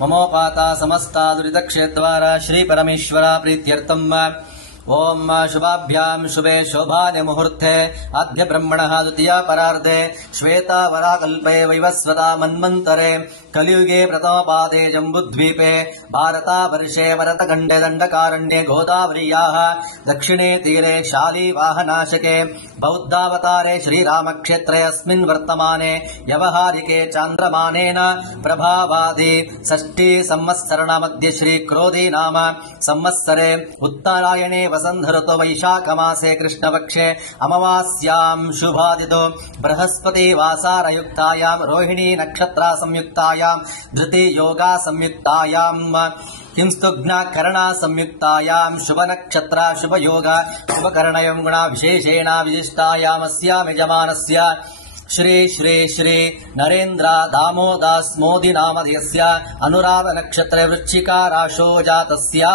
ममोपाता समस्ता दुरितक्षेद्वारा श्री परमेश्वरा प्रीत्यर्थम् ओम शुभाभ्याम् शुभे शोभाने मुहूर्ते अद्य ब्रह्मणः द्वितीया परार्धे श्वेतावराकल्पे वैवस्वता मन्वन्तरे कलियुगे प्रथमपादे जम्बुद्वीपे भारतावर्षे भरतखण्डे दण्डकारण्ये गोदावरीयाः दक्षिणे तीरे शालीवाहनाशके बौद्धावतारे श्रीरामक्षेत्रे अस्मिन् वर्तमाने व्यवहारिके चान्द्रमानेन प्रभावादि षष्ठी संवत्सरमध्ये श्रीक्रोधी नाम संवत्सरे उत्तरायणे वसंत ऋतु वैशाखमासे कृष्णपक्षे अमावास्यां शुभादितो बृहस्पति वासारयुक्तायां रोहिणी नक्षत्रा संयुक्तायां धृति योगा संयुक्तायां किंस्तुघ्ना करणा संयुक्तायां शुभ नक्षत्रा शुभ योगा शुभ करणयं गुणा विशेषेण विशिष्टायामस्यां यजमानस्य श्री श्री श्री नरेन्द्र दामोदास मोदी नामधेयस्य अनुराध नक्षत्रे वृश्चिका राशो जातस्य